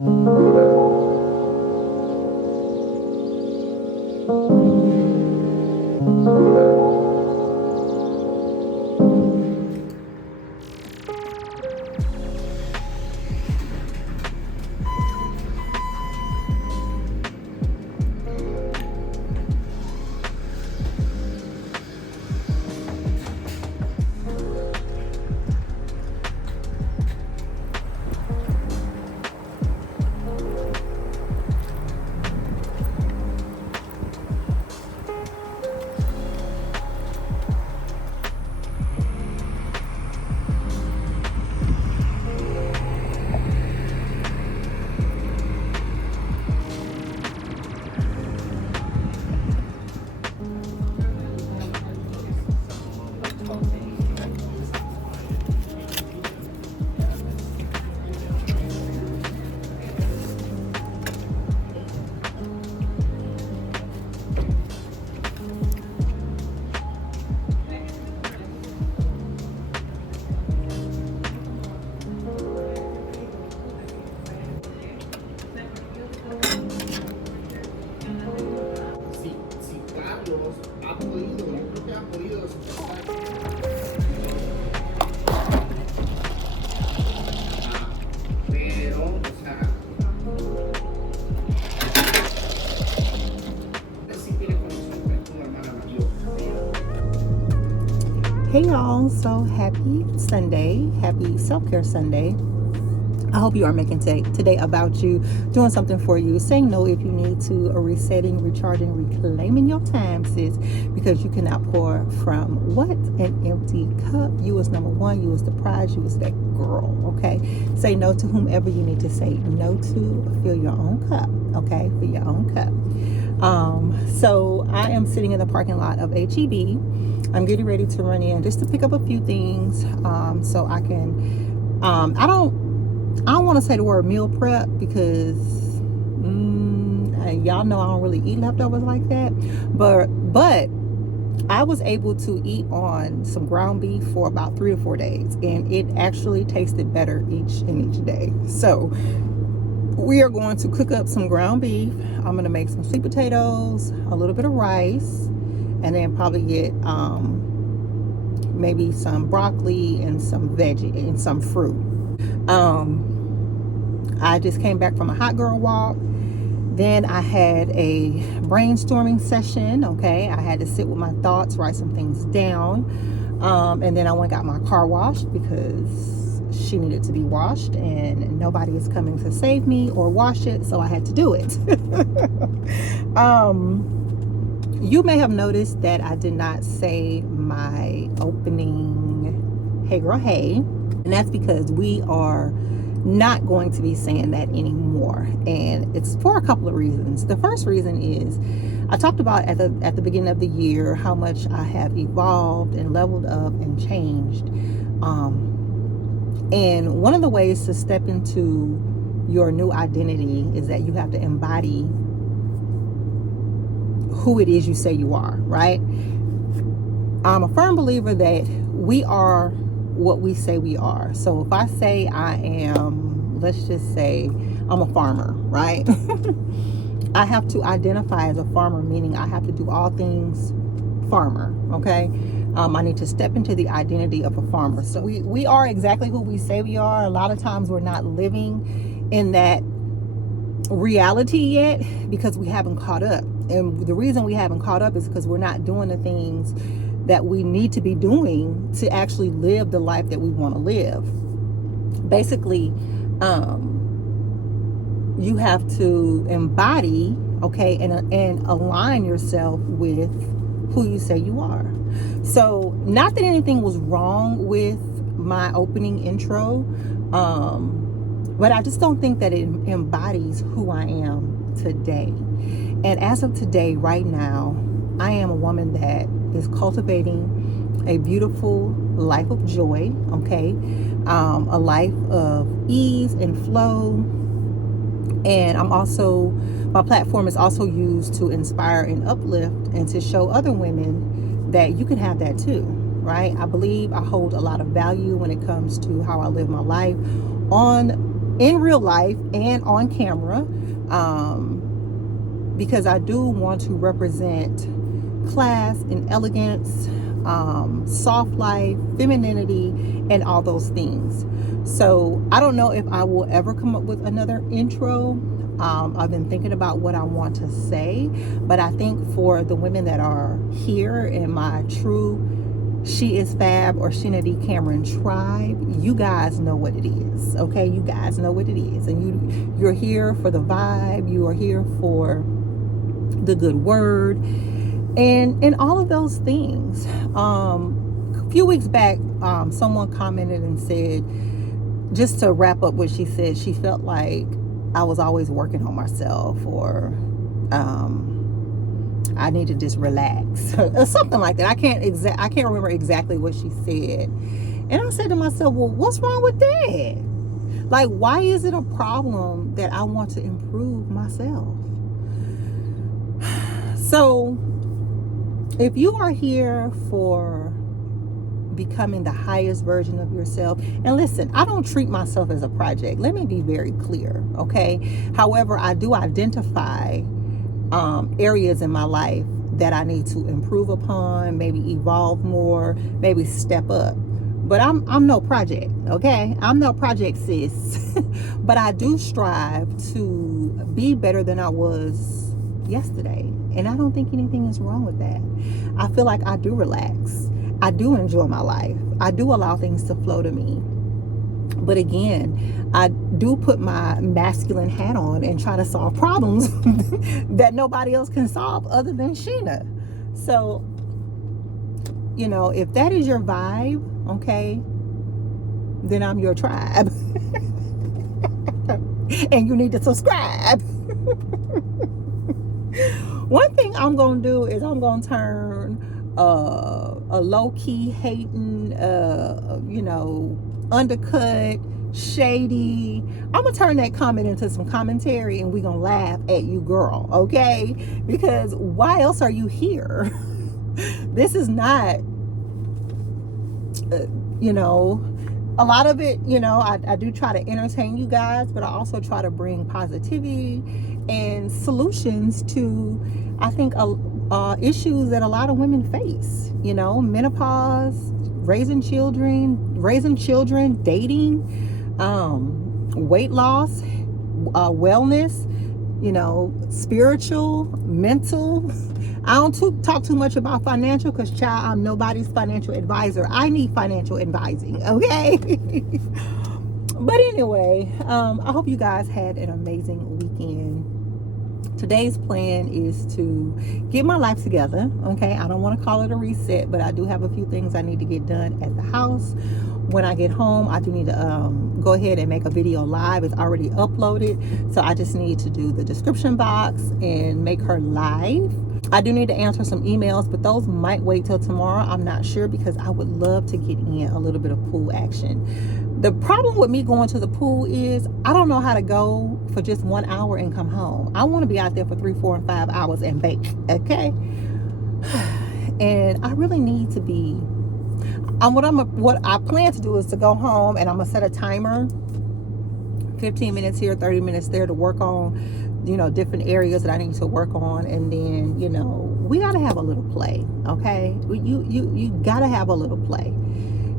Si Carlos ha podido, yo creo que ha podido soportar. Pero, o sea, sí tiene conexión con tu hermana mayor. Hey y'all, so happy Sunday, happy self-care Sunday. I hope you are making today about you, doing something for you, saying no if you need to, or resetting, recharging, reclaiming your time, sis, because you cannot pour from what? An empty cup. You is number one. You is the prize. You is that girl, okay? Say no to whomever you need to say no to. Fill your own cup, okay? Fill your own cup. So I am sitting in the parking lot of HEB. I'm getting ready to run in just to pick up a few things so I can, I don't want to say the word meal prep because y'all know I don't really eat leftovers like that. But I was able to eat on some ground beef for about 3 to 4 days, and it actually tasted better each day. So we are going to cook up some ground beef. I'm going to make some sweet potatoes, a little bit of rice, and then probably get maybe some broccoli and some veggie and some fruit. I just came back from a hot girl walk. Then I had a brainstorming session. Okay, I had to sit with my thoughts, write some things down, and then I went and got my car washed because she needed to be washed, and nobody is coming to save me or wash it, so I had to do it. You may have noticed that I did not say my opening "Hey girl, hey," and that's because we are not going to be saying that anymore, and it's for a couple of reasons. The first reason is I talked about at the beginning of the year how much I have evolved and leveled up and changed, and one of the ways to step into your new identity is that you have to embody who it is you say you are, right? I'm a firm believer that we are what we say we are. So if I say I am, let's just say I'm a farmer, right? I have to identify as a farmer, meaning I have to do all things farmer, okay? I need to step into the identity of a farmer. So we are exactly who we say we are. A lot of times we're not living in that reality yet because we haven't caught up. And the reason we haven't caught up is because we're not doing the things that we need to be doing to actually live the life that we want to live. Basically, you have to embody, okay, and align yourself with who you say you are. So, not that anything was wrong with my opening intro, but I just don't think that it embodies who I am today. And as of today, right now, I am a woman that is cultivating a beautiful life of joy, okay? A life of ease and flow. And my platform is also used to inspire and uplift and to show other women that you can have that too, right? I believe I hold a lot of value when it comes to how I live my life on in real life and on camera, because I do want to represent class and elegance, soft life, femininity, and all those things. So I don't know if I will ever come up with another intro. I've been thinking about what I want to say, but I think for the women that are here in my true She Is Fab or Sheena D. Cameron tribe, you guys know what it is, okay? You guys know what it is, and you're here for the vibe. You are here for the good word, and all of those things. A few weeks back, someone commented and said, just to wrap up what she said, she felt like I was always working on myself, or I need to just relax or something like that. I can't remember exactly what she said. And I said to myself, well, what's wrong with that? Like, why is it a problem that I want to improve myself? So if you are here for becoming the highest version of yourself, and listen, I don't treat myself as a project. Let me be very clear, okay? However, I do identify areas in my life that I need to improve upon, maybe evolve more, maybe step up. But I'm no project, okay? I'm no project, sis. But I do strive to be better than I was yesterday. And I don't think anything is wrong with that. I feel like I do relax. I do enjoy my life. I do allow things to flow to me. But again, I do put my masculine hat on and try to solve problems that nobody else can solve other than Sheena. So, you know, if that is your vibe, okay, then I'm your tribe. And you need to subscribe. One thing I'm going to do is I'm going to turn a low-key hating, you know, undercut, shady. I'm gonna turn that comment into some commentary, and we're gonna laugh at you, girl, okay? Because why else are you here? This is not, you know, a lot of it, you know, I do try to entertain you guys, but I also try to bring positivity and solutions to, I think, issues that a lot of women face. You know, menopause, raising children, dating, weight loss, wellness, you know, spiritual, mental. I don't talk too much about financial, because, child, I'm nobody's financial advisor. I need financial advising, okay? But anyway, I hope you guys had an amazing weekend. Today's plan is to get my life together, okay? I don't want to call it a reset, but I do have a few things I need to get done at the house. When I get home, I do need to go ahead and make a video live. It's already uploaded, so I just need to do the description box and make her live. I do need to answer some emails, but those might wait till tomorrow. I'm not sure, because I would love to get in a little bit of pool action. The problem with me going to the pool is I don't know how to go for just 1 hour and come home. I want to be out there for 3, 4, and 5 hours and bake, okay? And I really need to be. What I plan to do is to go home, and I'm gonna set a timer, 15 minutes here, 30 minutes there, to work on, you know, different areas that I need to work on. And then, you know, we gotta have a little play, okay? You gotta have a little play.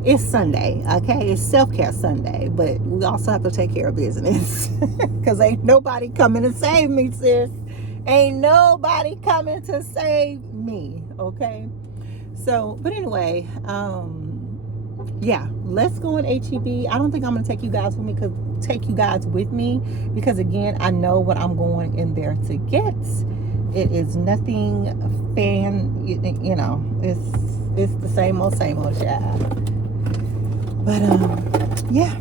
It's Sunday, okay? It's self-care Sunday, but we also have to take care of business, because ain't nobody coming to save me, sis. Ain't nobody coming to save me, okay? So, but anyway, yeah, let's go in HEB. I don't think I'm gonna take you guys with me, because again, I know what I'm going in there to get. It is nothing you know, it's the same old child. But yeah.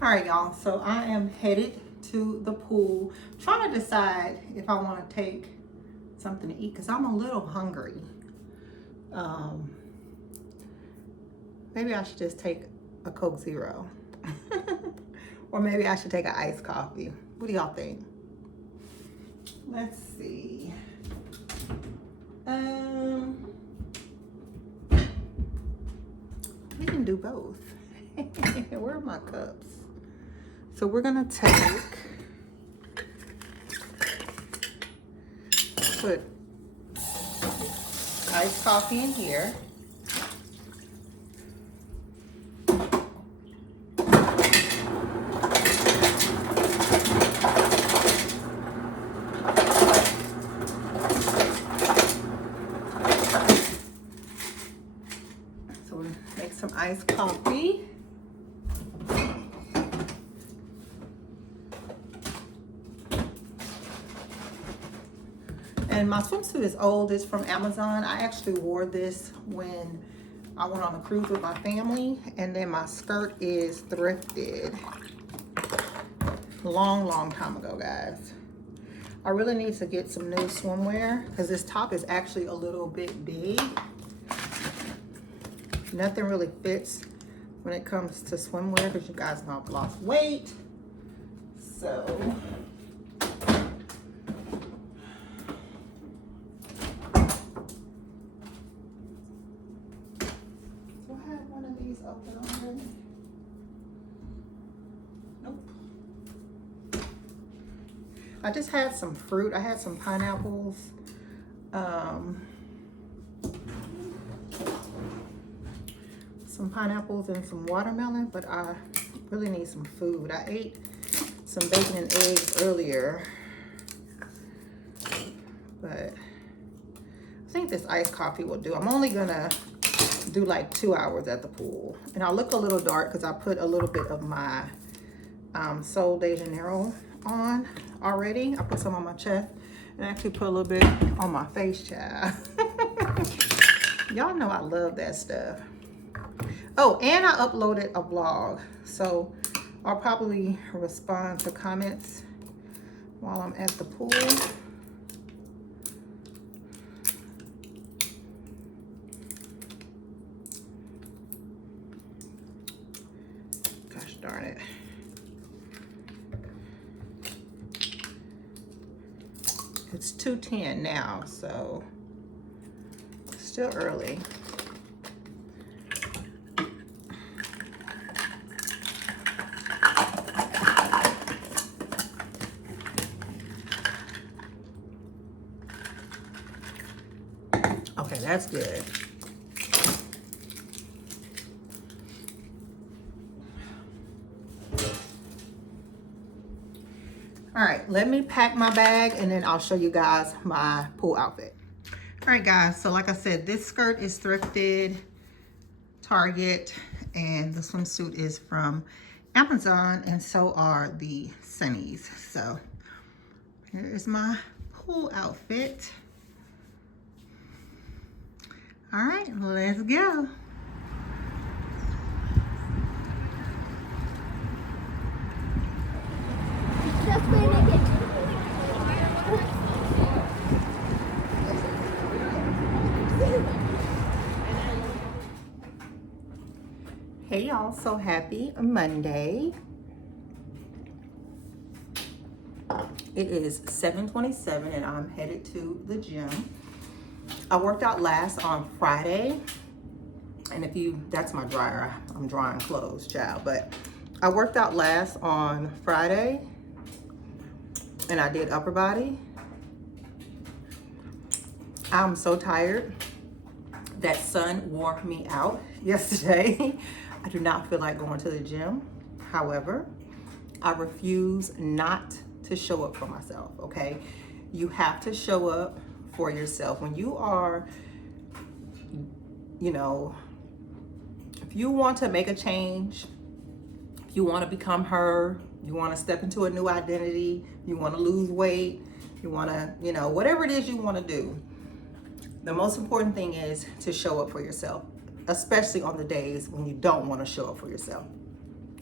All right, y'all, so I am headed to the pool, trying to decide if I want to take something to eat, because I'm a little hungry. Maybe I should just take a Coke Zero. Or maybe I should take an iced coffee. What do y'all think? Let's see. We can do both. Where are my cups? So we're gonna put iced coffee in here. So we'll make some iced coffee. And my swimsuit is old, it's from Amazon. I actually wore this when I went on a cruise with my family. And then my skirt is thrifted. Long time ago, guys. I really need to get some new swimwear because this top is actually a little bit big. Nothing really fits when it comes to swimwear because you guys know I've lost weight. So open already? Nope. I just had some fruit. I had some pineapples. Some pineapples and some watermelon, but I really need some food. I ate some bacon and eggs earlier, but I think this iced coffee will do. I'm only gonna do like 2 hours at the pool, and I look a little dark because I put a little bit of my Sol de Janeiro on already. I put some on my chest and actually put a little bit on my face, child. Y'all know I love that stuff. Oh, and I uploaded a vlog, so I'll probably respond to comments while I'm at the pool. Gosh darn it. It's 2:10 now, so still early. Okay, that's good. All right, let me pack my bag and then I'll show you guys my pool outfit. All right, guys, so like I said, this skirt is thrifted, Target, and the swimsuit is from Amazon, and so are the sunnies. So here is my pool outfit. All right, let's go. Hey y'all, so happy Monday. It is 7:27 and I'm headed to the gym. I worked out last on Friday, and that's my dryer. I'm drying clothes, child, but I worked out last on Friday and I did upper body. I'm so tired. That sun wore me out yesterday. I do not feel like going to the gym. However, I refuse not to show up for myself, okay? You have to show up for yourself. When you are, if you want to make a change, if you want to become her, you want to step into a new identity, you want to lose weight, you want to, whatever it is you want to do, the most important thing is to show up for yourself, especially on the days when you don't want to show up for yourself.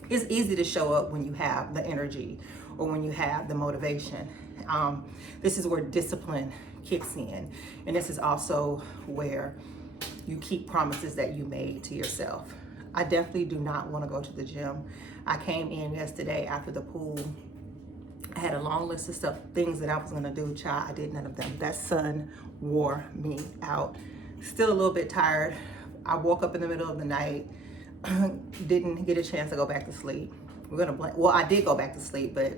It's easy to show up when you have the energy or when you have the motivation. This is where discipline kicks in. And this is also where you keep promises that you made to yourself. I definitely do not want to go to the gym. I came in yesterday after the pool. I had a long list of things that I was going to do, child. I did none of them. That sun wore me out. Still a little bit tired. I woke up in the middle of the night, didn't get a chance to go back to sleep. We're gonna blame, well, I did go back to sleep, but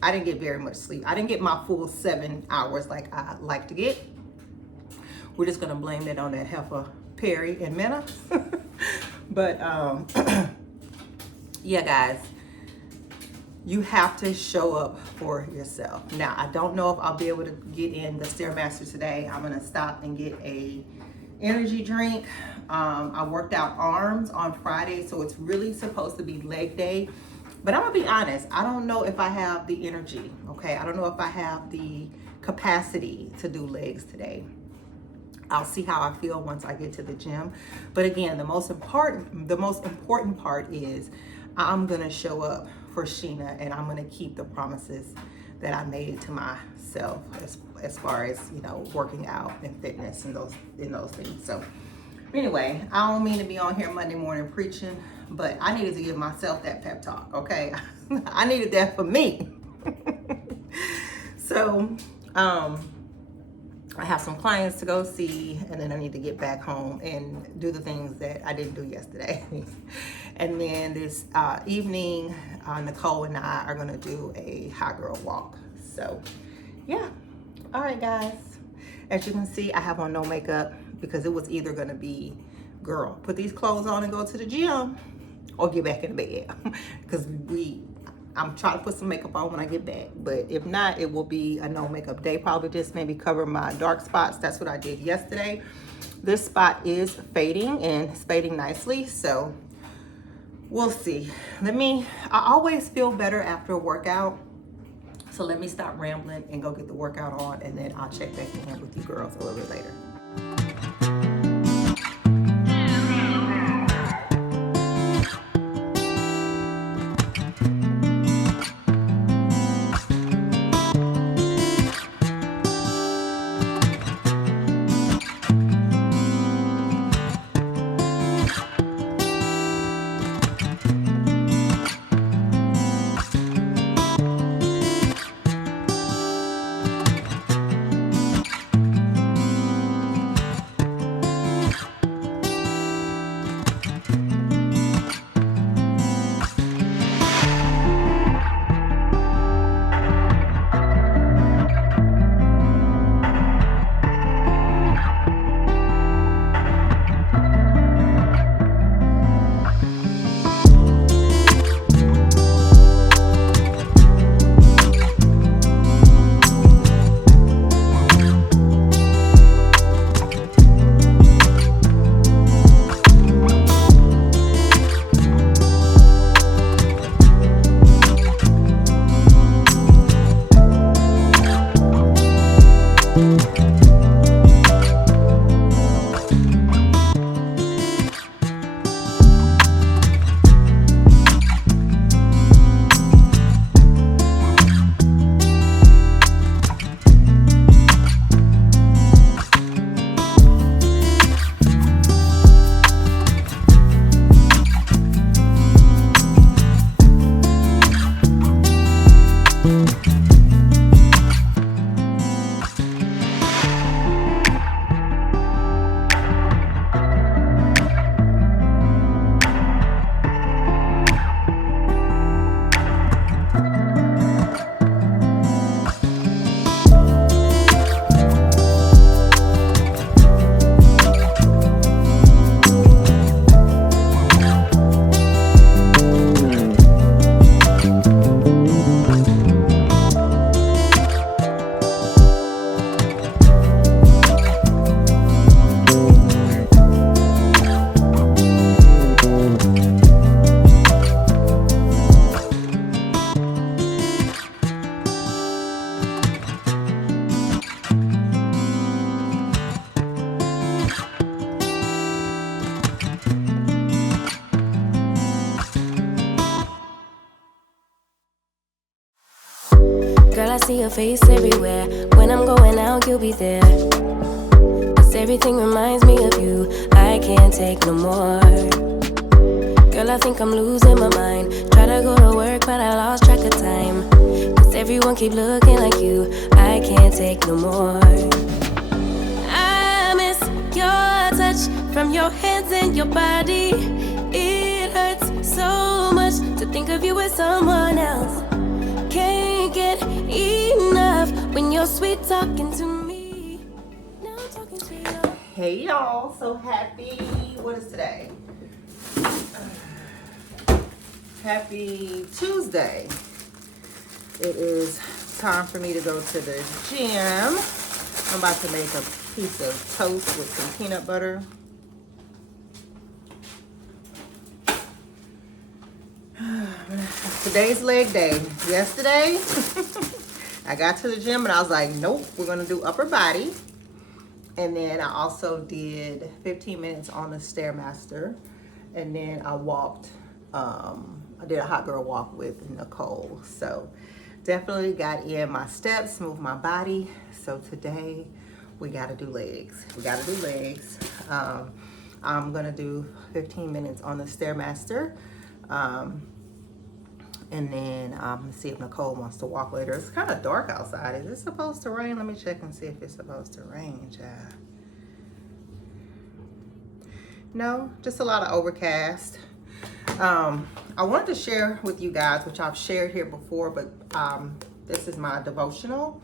I didn't get very much sleep. I didn't get my full 7 hours like I like to get. We're just gonna blame it on that heifer Perry and Mena. But yeah, guys, you have to show up for yourself. Now, I don't know if I'll be able to get in the Stairmaster today. I'm gonna stop and get a energy drink. I worked out arms on Friday, so it's really supposed to be leg day. But I'm gonna be honest, I don't know if I have the energy, okay? I don't know if I have the capacity to do legs today. I'll see how I feel once I get to the gym. But again, the most important part is I'm gonna show up for Sheena, and I'm gonna keep the promises that I made to myself as far as, you know, working out and fitness and those things. So anyway, I don't mean to be on here Monday morning preaching, but I needed to give myself that pep talk, okay? I needed that for me. So I have some clients to go see, and then I need to get back home and do the things that I didn't do yesterday. And then this evening, Nicole and I are gonna do a hot girl walk. So yeah, all right guys. As you can see, I have on no makeup because it was either gonna be, girl, put these clothes on and go to the gym, or get back in the bed. Because I'm trying to put some makeup on when I get back. But if not, it will be a no makeup day. Probably just maybe cover my dark spots. That's what I did yesterday. This spot is fading, and it's fading nicely. So we'll see. I always feel better after a workout. So let me stop rambling and go get the workout on, and then I'll check back in with you girls a little bit later. Girl, I see your face everywhere. When I'm going out, you'll be there. 'Cause everything reminds me of you. I can't take no more. Girl, I think I'm losing my mind. Try to go to work, but I lost track of time. 'Cause everyone keep looking like you. I can't take no more. I miss your touch from your hands and your body. It hurts so much to Think of you as someone else. Can't get enough when you're sweet talking to me. Now I'm talking to you. Hey y'all, so happy, what is today? Happy Tuesday. It is time for me to go to the gym. I'm about to make a piece of toast with some peanut butter. Today's leg day. Yesterday, I got to the gym and I was like, nope, we're gonna do upper body. And then I also did 15 minutes on the Stairmaster. And then I walked, I did a hot girl walk with Nicole. So definitely got in my steps, moved my body. So today we gotta do legs. I'm gonna do 15 minutes on the Stairmaster. And then see if Nicole wants to walk later. It's kind of dark outside. Is it supposed to rain? Let me check and see if it's supposed to rain, child. No, just a lot of overcast. I wanted to share with you guys, which I've shared here before, but this is my devotional.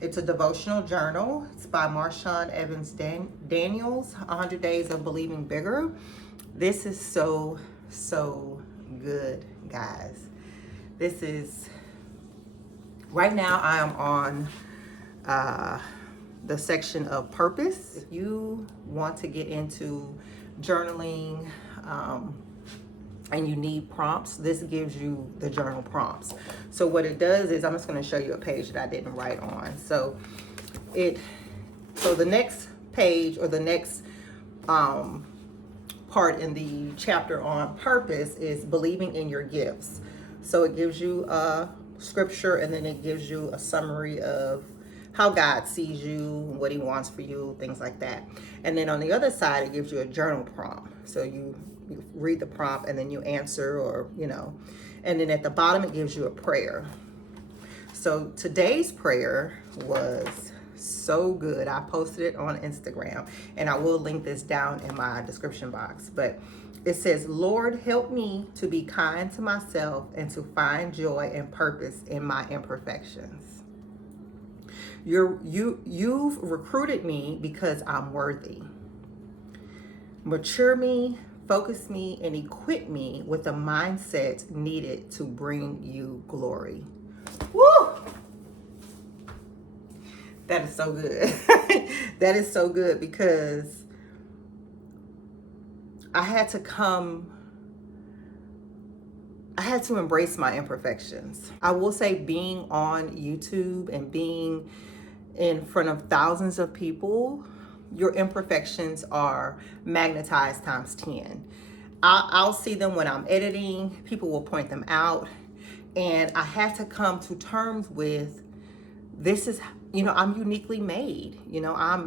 It's a devotional journal. It's by Marshawn Evans Daniels, 100 Days of Believing Bigger. This is so good, guys. This is, right now I am on the section of purpose. If you want to get into journaling and you need prompts, this gives you the journal prompts. So what it does is, I'm just going to show you a page that I didn't write on. So the next page, or the next part in the chapter on purpose, is believing in your gifts. So it gives you a scripture, and then it gives you a summary of how God sees you, what he wants for you, things like that. And then on the other side, it gives you a journal prompt. So you read the prompt and then you answer, or, and then at the bottom, it gives you a prayer. So today's prayer was so good. I posted it on Instagram, and I will link this down in my description box. But it says, Lord, help me to be kind to myself and to find joy and purpose in my imperfections. You've recruited me because I'm worthy. Mature me, focus me, and equip me with the mindset needed to bring you glory. Woo! That is so good. That is so good, because I had to embrace my imperfections. I will say, being on YouTube and being in front of thousands of people, your imperfections are magnetized times 10. I'll see them when I'm editing. People will point them out. And I had to come to terms with, this is, I'm uniquely made.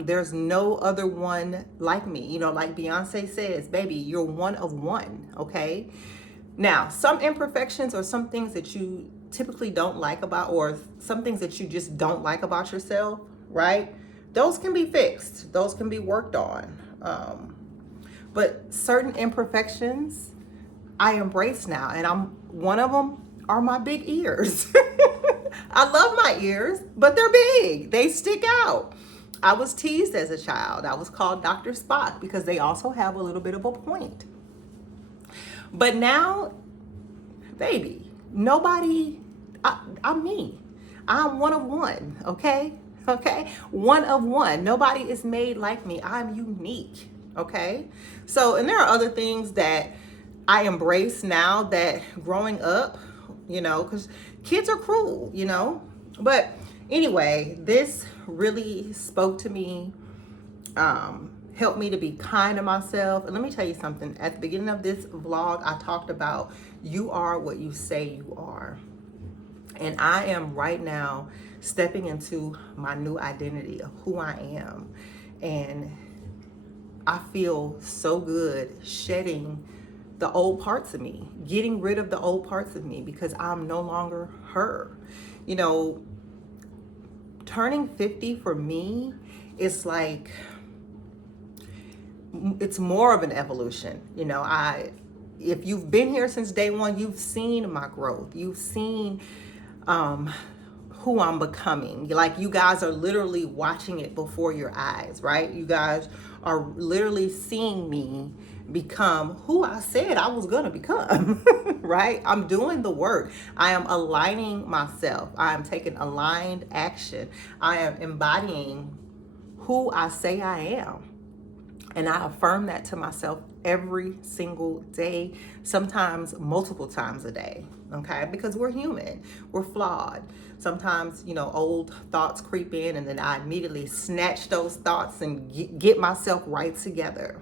There's no other one like me. Like Beyonce says, baby, you're one of one, okay? Now, some imperfections, or some things that you typically don't like about, or some things that you just don't like about yourself, right? Those can be fixed. Those can be worked on. But certain imperfections I embrace now, and one of them are my big ears. I love my ears, but they're big. They stick out. I was teased as a child. I was called Dr. Spock because they also have a little bit of a point. But now, baby, nobody, I'm me. I'm one of one, okay? Okay? One of one. Nobody is made like me. I'm unique, okay? So, and there are other things that I embrace now that growing up, because kids are cruel, But anyway, this really spoke to me, helped me to be kind to myself. And let me tell you something. At the beginning of this vlog, I talked about, you are what you say you are. And I am right now stepping into my new identity of who I am. And I feel so good shedding the old parts of me, getting rid of the old parts of me, because I'm no longer her. Turning 50 for me is like, it's more of an evolution. if you've been here since day one, you've seen my growth. You've seen who I'm becoming. Like, you guys are literally watching it before your eyes, right? You guys are literally seeing me become who I said I was gonna become. Right? I'm doing the work. I am aligning myself. I am taking aligned action. I am embodying who I say I am. And I affirm that to myself every single day, sometimes multiple times a day, okay? Because we're human, we're flawed. Sometimes, you know, old thoughts creep in, and then I immediately snatch those thoughts and get myself right together.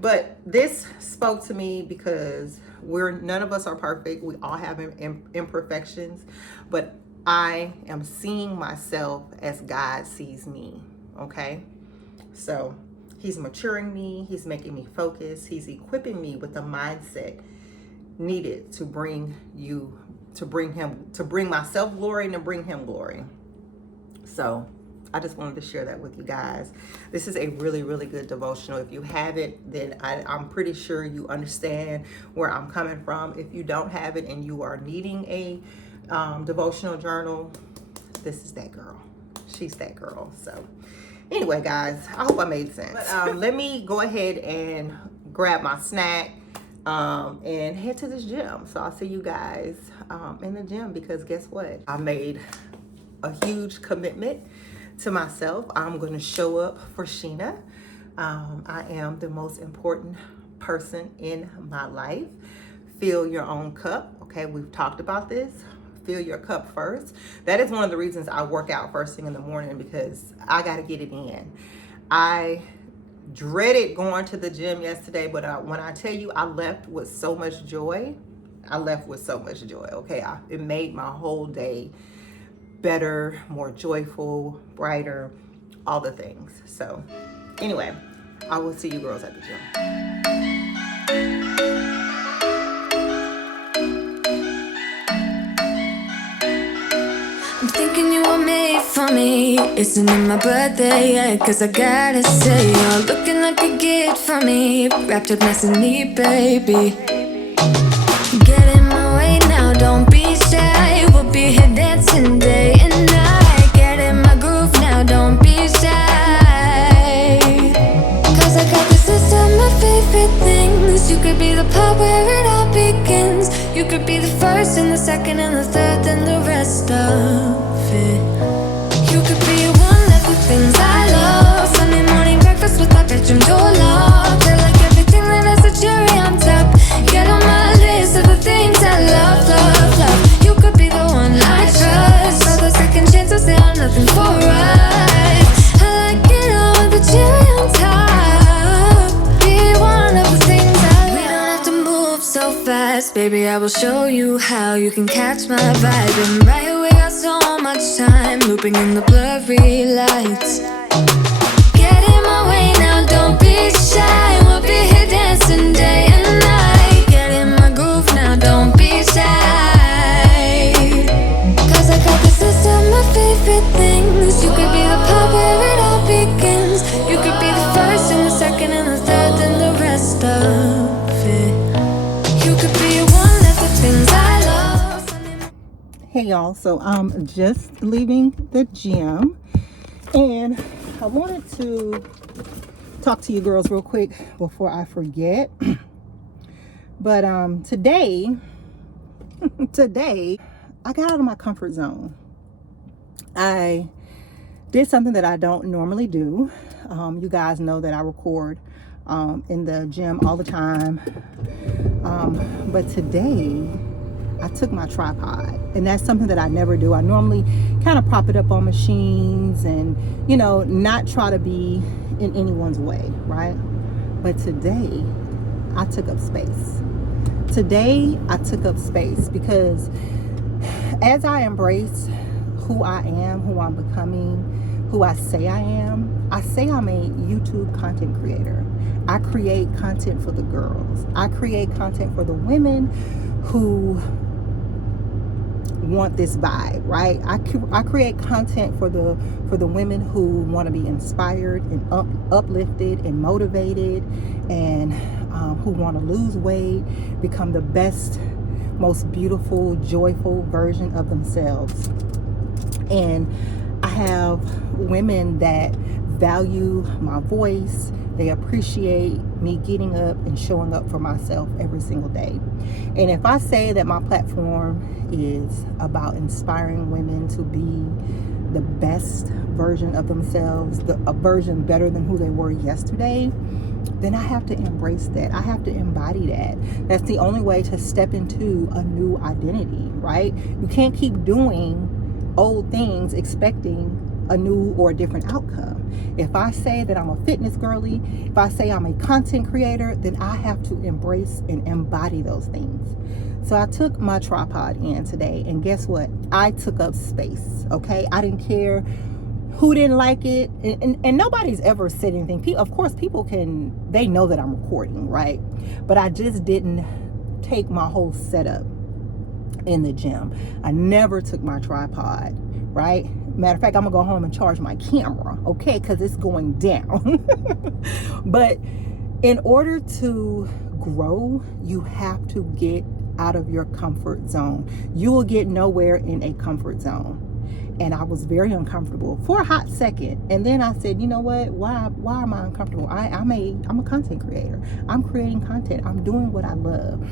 But this spoke to me because none of us are perfect. We all have imperfections, but I am seeing myself as God sees me, okay? So he's maturing me, he's making me focus, he's equipping me with the mindset needed to bring myself glory and to bring him glory. So I just wanted to share that with you guys. This is a really, really good devotional. If you have it, then I'm pretty sure you understand where I'm coming from. If you don't have it and you are needing a devotional journal, this is that girl. She's that girl. So anyway, guys, I hope I made sense. But, let me go ahead and grab my snack and head to this gym. So I'll see you guys in the gym, because guess what? I made a huge commitment to myself. I'm going to show up for Sheena. I am the most important person in my life. Fill your own cup. Okay, we've talked about this. Fill your cup first. That is one of the reasons I work out first thing in the morning, because I got to get it in. I dreaded going to the gym yesterday, but when I tell you I left with so much joy, okay? It made my whole day better, more joyful, brighter, all the things. So anyway, I will see you girls at the gym. I'm thinking you were made for me. Isn't it my birthday yet? Cause I gotta say, you're looking like a gift for me. Wrapped up nice and neat, baby. Get in my way now, don't be shy. We'll be here dancing day and night. Get in my groove now, don't be shy. Cause I got this list of my favorite things. You could be the part where it all begins. You could be the first and the second and the third and the rest of it. You could be one of the things I love. Sunday morning breakfast with my bedroom door locked. I like everything that has a cherry on top. Get on my list of the things I love, love, love. You could be the one I trust. All the second chances, they are nothing for us. I like it all with the cherry on top. Be one of the things I love. We don't have to move so fast, baby, I will show you how you can catch my vibe. And right away, got so much time, looping in the blurry lights. Get in my way now, don't be shy. We'll be here dancing day and night. Get in my groove now, don't be shy. Cause I got this list of my favorite things. You could be the part where it all begins. You could be the first and the second and the third and the rest of it. You could be one of the things I love. Hey y'all, so I'm just leaving the gym, and I wanted to talk to you girls real quick before I forget. But today I got out of my comfort zone. I did something that I don't normally do. You guys know that I record in the gym all the time, but today I took my tripod, and that's something that I never do. I normally kind of prop it up on machines and, you know, not try to be in anyone's way, right? But today I took up space. Because as I embrace who I am, who I'm becoming, who I say I am, I say I'm a YouTube content creator. I create content for the girls. I create content for the women who want this vibe, right? I create content for the women who want to be inspired and uplifted and motivated and who want to lose weight, become the best, most beautiful, joyful version of themselves. And I have women that value my voice. They appreciate me getting up and showing up for myself every single day. And if I say that my platform is about inspiring women to be the best version of themselves, a version better than who they were yesterday, then I have to embrace that. I have to embody that. That's the only way to step into a new identity, right? You can't keep doing old things expecting a new or a different outcome. If I say that I'm a fitness girly, if I say I'm a content creator, then I have to embrace and embody those things. So I took my tripod in today, and guess what? I took up space, okay? I didn't care who didn't like it, and nobody's ever said anything. Of course, people they know that I'm recording, right? But I just didn't take my whole setup in the gym. I never took my tripod, right? Matter of fact, I'm gonna go home and charge my camera, okay? Because it's going down. But in order to grow, you have to get out of your comfort zone. You will get nowhere in a comfort zone. And I was very uncomfortable for a hot second. And then I said, you know what? Why am I uncomfortable? I'm a content creator. I'm creating content. I'm doing what I love.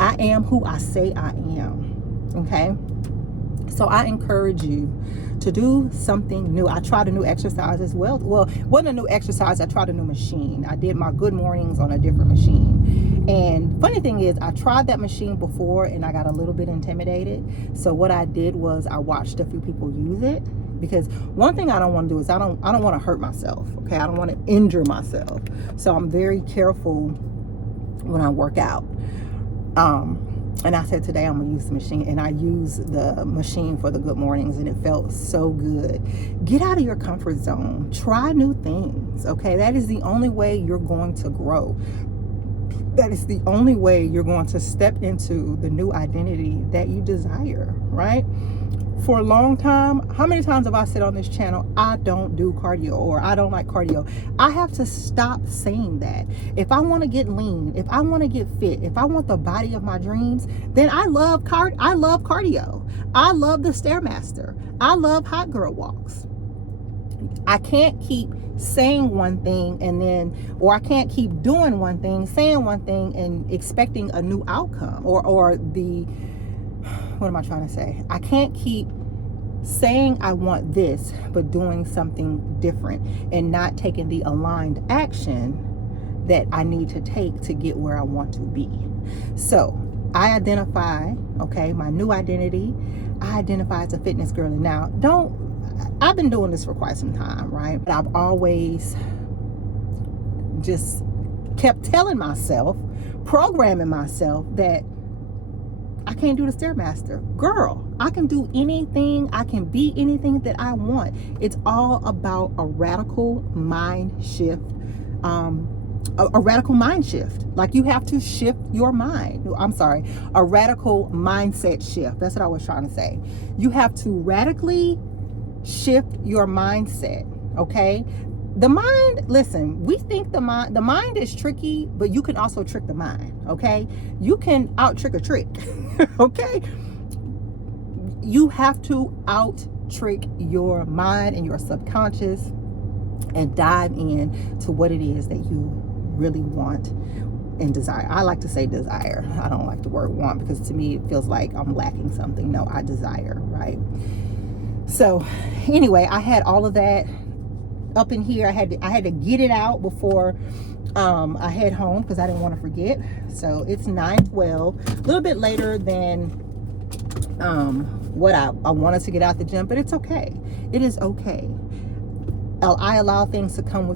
I am who I say I am. Okay? So I encourage you to do something new. I tried a new exercise as well. Well, it wasn't a new exercise. I tried a new machine. I did my good mornings on a different machine. And funny thing is, I tried that machine before and I got a little bit intimidated. So what I did was I watched a few people use it, because one thing I don't want to do is I don't want to hurt myself. Okay, I don't want to injure myself. So I'm very careful when I work out. And I said today I'm gonna use the machine, and I used the machine for the good mornings, and it felt so good. Get out of your comfort zone. Try new things, okay? That is the only way you're going to grow. That is the only way you're going to step into the new identity that you desire, right? For a long time, how many times have I said on this channel, I don't do cardio, or I don't like cardio? I have to stop saying that. If I want to get lean, if I want to get fit, if I want the body of my dreams, then I love cardio. I love the Stairmaster. I love hot girl walks. I can't keep saying one thing or I can't keep doing one thing, saying one thing, and expecting a new outcome, what am I trying to say? I can't keep saying I want this, but doing something different and not taking the aligned action that I need to take to get where I want to be. So I identify, okay, my new identity. I identify as a fitness girl. And now, I've been doing this for quite some time, right? But I've always just kept telling myself, programming myself that I can't do the Stairmaster. Girl, I can do anything. I can be anything that I want. It's all about a radical mind shift. A radical mind shift. Like, you have to shift your mind. I'm sorry, a radical mindset shift. That's what I was trying to say. You have to radically shift your mindset, okay? The mind, listen, we think the mind is tricky, but you can also trick the mind, okay? You can out trick a trick, okay? You have to out trick your mind and your subconscious and dive in to what it is that you really want and desire. I like to say desire. I don't like the word want, because to me it feels like I'm lacking something. No, I desire, right? So anyway, I had all of that up in here. I had to get it out before I head home, because I didn't want to forget. So it's 9:12, a little bit later than what I wanted to get out the gym, but it's okay. It is okay. I allow things to come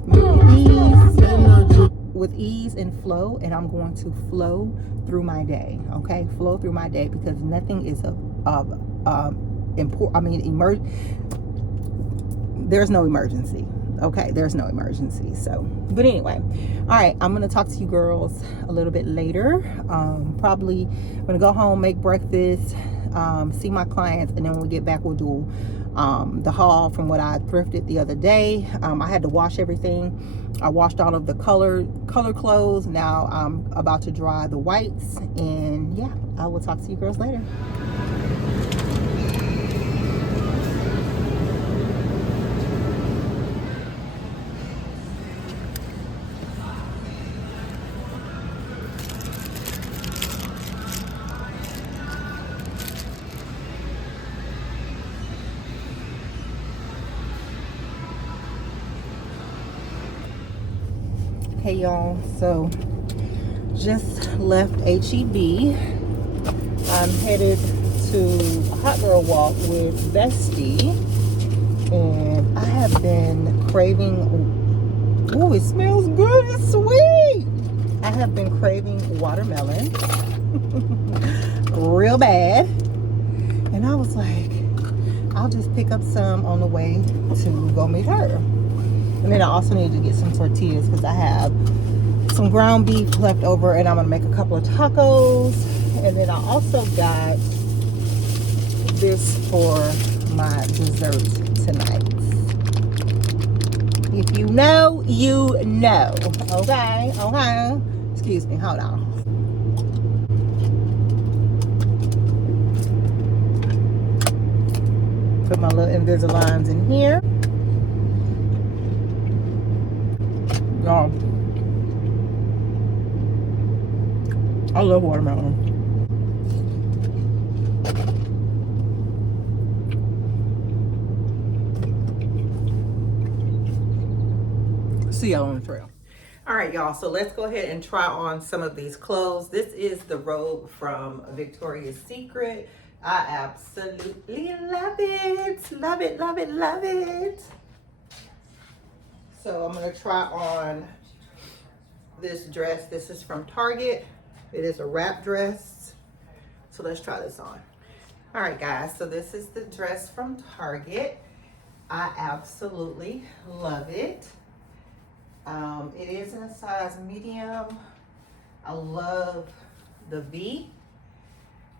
with ease and flow, and I'm going to flow through my day. Okay, flow through my day, because nothing is there's no emergency. Okay, there's no emergency. So, but anyway, all right, I'm gonna talk to you girls a little bit later. Probably I'm gonna go home, make breakfast, see my clients, and then when we get back, we'll do the haul from what I thrifted the other day. I had to wash everything. I washed all of the color clothes. Now I'm about to dry the whites, and yeah, I will talk to you girls later. Hey y'all, so just left HEB. I'm headed to a hot girl walk with Bestie, and I have been craving, oh, it smells good, it's sweet. I have been craving watermelon real bad, and I was like, I'll just pick up some on the way to go meet her. And then I also need to get some tortillas because I have some ground beef left over, and I'm gonna make a couple of tacos. And then I also got this for my dessert tonight. If you know, you know. Okay, okay. Excuse me, hold on. Put my little Invisaligns in here. Y'all, I love watermelon. See y'all on the trail. All right, y'all, so let's go ahead and try on some of these clothes. This is the robe from Victoria's Secret. I absolutely love it. Love it, love it, love it. So I'm gonna try on this dress. This is from Target. It is a wrap dress. So let's try this on. All right, guys, so this is the dress from Target. I absolutely love it. It is in a size medium. I love the V.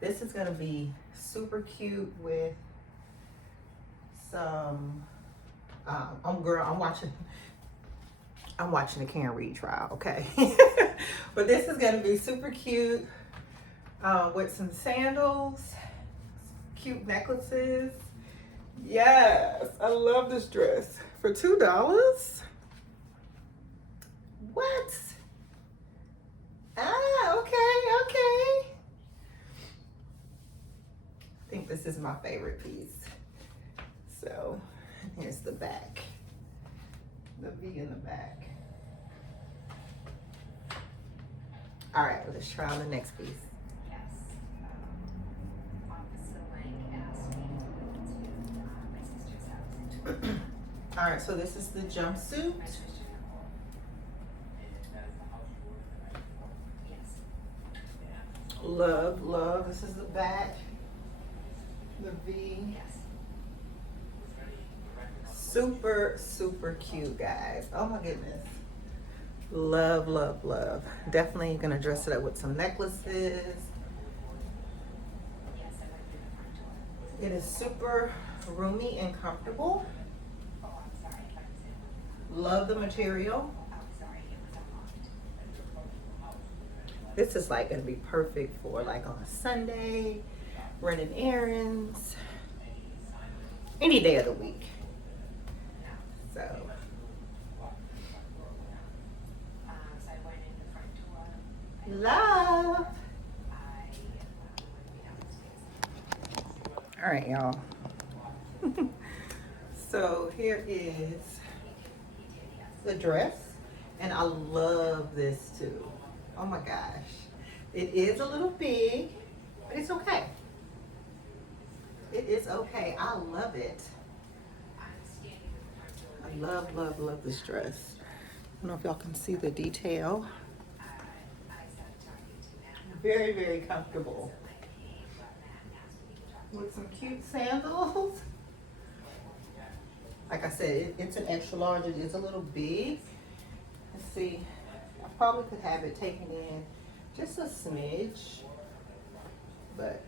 This is gonna be super cute with some, I'm watching the Karen Reed trial, okay? But this is gonna be super cute with some sandals, cute necklaces. Yes, I love this dress. For $2? What? Ah, okay. I think this is my favorite piece. So here's the back. The V in the back. All right, let's try on the next piece. All right, so this is the jumpsuit. Love. This is the back. The V. Super cute, guys. Oh my goodness. Love. Definitely gonna dress it up with some necklaces. It is super roomy and comfortable. Love the material. This is like gonna be perfect for like on a Sunday, running errands, any day of the week. So, love. All right, y'all. So here is the dress, and I love this too. Oh my gosh. It is a little big, but it's okay. It is okay. I love it. I love this dress. I don't know if y'all can see the detail. Very comfortable. With some cute sandals. Like I said, it's an extra large. It is a little big. Let's see. I probably could have it taken in just a smidge, but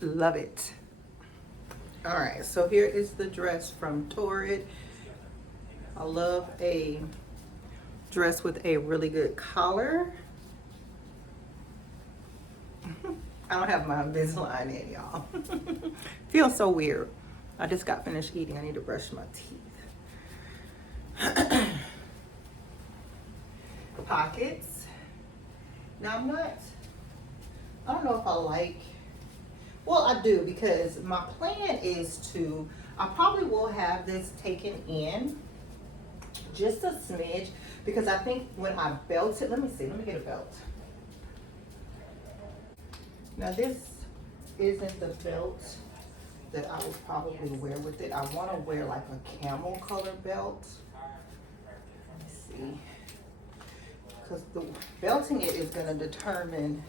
love it. All right, so here is the dress from Torrid. I love a dress with a really good collar. I don't have my Invisalign in, y'all. Feels so weird. I just got finished eating. I need to brush my teeth. Pockets. Now I don't know if I like, well, I do, because my plan is to, I probably will have this taken in just a smidge, because I think when I belt it, let me get a belt. Now this isn't the belt that I would probably wear with it. I want to wear like a camel color belt. Let me see. Because the belting it is going to determine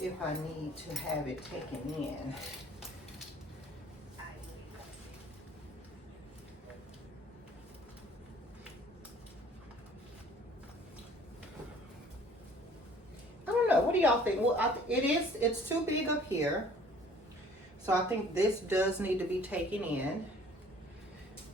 if I need to have it taken in. I don't know. What do y'all think? Well, it's too big up here. So I think this does need to be taken in.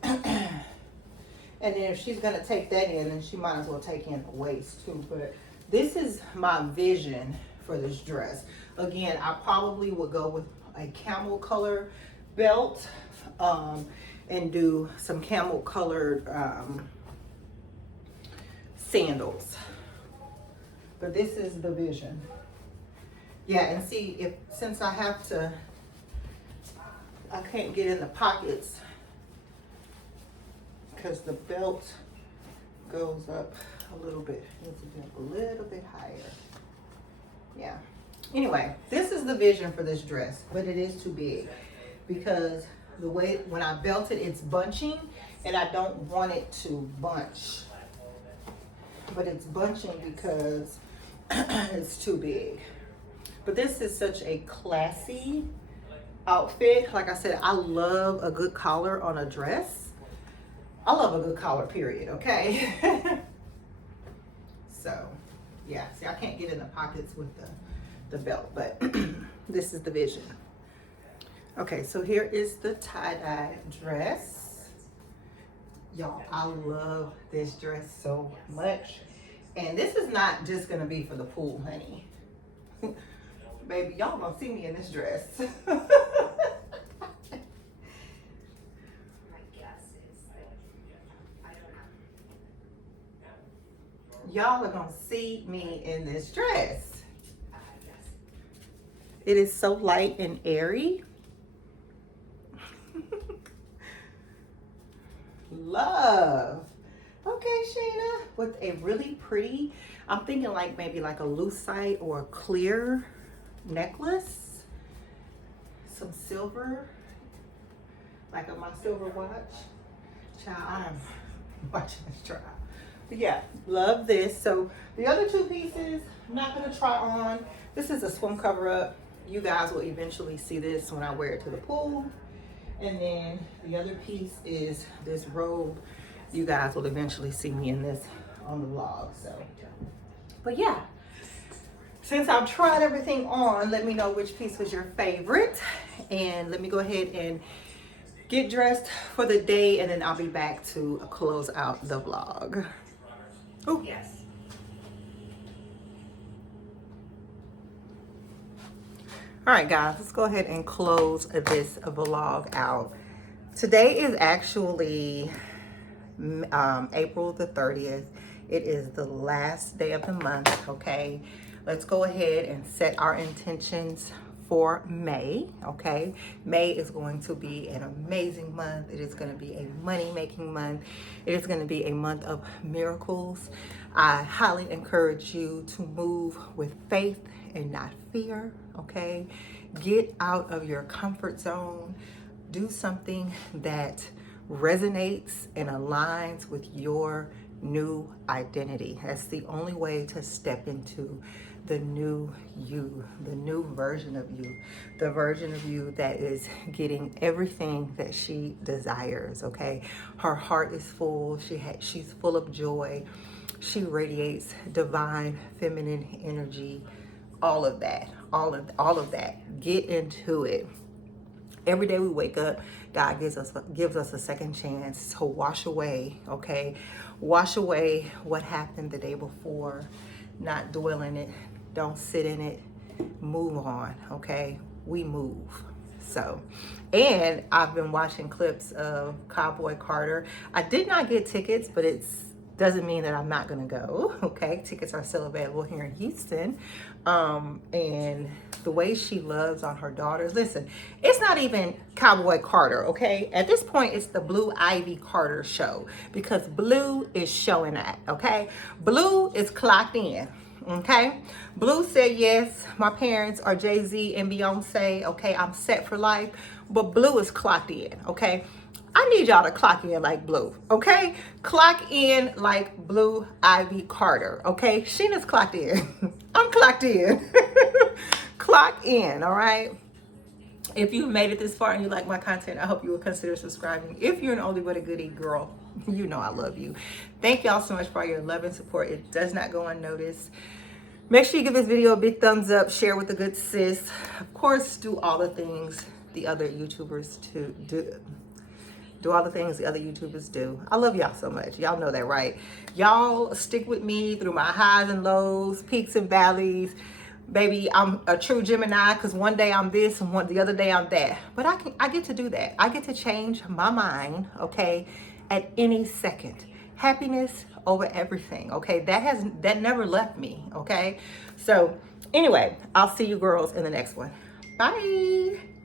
And then if she's gonna take that in, then she might as well take in the waist too. But this is my vision for this dress. Again, I probably would go with a camel color belt and do some camel colored sandals. But this is the vision. Yeah, and see, since I can't get in the pockets because the belt goes up a little bit. Needs to be up a little bit higher. Yeah. Anyway, this is the vision for this dress, but it is too big because the way when I belt it, it's bunching, and I don't want it to bunch. But it's bunching because it's too big. But this is such a classy outfit. Like I said, I love a good collar on a dress. I love a good collar, period, okay? So, yeah, see, I can't get in the pockets with the belt, but this is the vision. Okay, so here is the tie-dye dress. Y'all, I love this dress so much. And this is not just gonna be for the pool, honey. Baby, y'all gonna see me in this dress. Y'all are gonna see me in this dress. It is so light and airy. Love. Okay, Shayna, with a really pretty, I'm thinking like maybe like a lucite or a clear necklace. Some silver, like on my silver watch. Child, I'm watching this try. But yeah, love this. So the other two pieces, I'm not gonna try on. This is a swim cover up. You guys will eventually see this when I wear it to the pool. And then the other piece is this robe. You guys will eventually see me in this on the vlog. So, but yeah, since I've tried everything on, let me know which piece was your favorite. And let me go ahead and get dressed for the day, and then I'll be back to close out the vlog. Oh, yes. All right, guys, let's go ahead and close this vlog out. Today is actually April the 30th. It is the last day of the month, okay? Let's go ahead and set our intentions for May, okay? May is going to be an amazing month. It is going to be a money-making month. It is going to be a month of miracles. I highly encourage you to move with faith and not fear, okay? Get out of your comfort zone. Do something that resonates and aligns with your new identity. That's the only way to step into the new you, the new version of you, the version of you that is getting everything that she desires, okay? Her heart is full. She's full of joy. She radiates divine feminine energy. All of that, all of that. Get into it. Every day we wake up, God gives us a second chance to wash away, okay? Wash away what happened the day before. Not dwell in it. Don't sit in it. Move on, okay? We move. So, and I've been watching clips of Cowboy Carter. I did not get tickets, but it's doesn't mean that I'm not gonna go, okay? Tickets are still available here in Houston. And the way she loves on her daughters. Listen, it's not even Cowboy Carter, okay? At this point, it's the Blue Ivy Carter show because Blue is showing that, okay? Blue is clocked in, okay? Blue said, yes, my parents are Jay-Z and Beyonce, okay? I'm set for life, but Blue is clocked in, okay? I need y'all to clock in like Blue, okay? Clock in like Blue Ivy Carter, okay? Sheena's clocked in. I'm clocked in. Clock in, all right? If you've made it this far and you like my content, I hope you will consider subscribing. If you're an oldie but a goodie girl, you know I love you. Thank y'all so much for your love and support. It does not go unnoticed. Make sure you give this video a big thumbs up, share with a good sis. Of course, do all the things the other YouTubers do. Do all the things the other YouTubers do. I love y'all so much. Y'all know that, right? Y'all stick with me through my highs and lows, peaks and valleys. Baby, I'm a true Gemini because one day I'm this and the other day I'm that. But I get to do that. I get to change my mind, okay, at any second. Happiness over everything, okay? That never left me, okay? So anyway, I'll see you girls in the next one. Bye.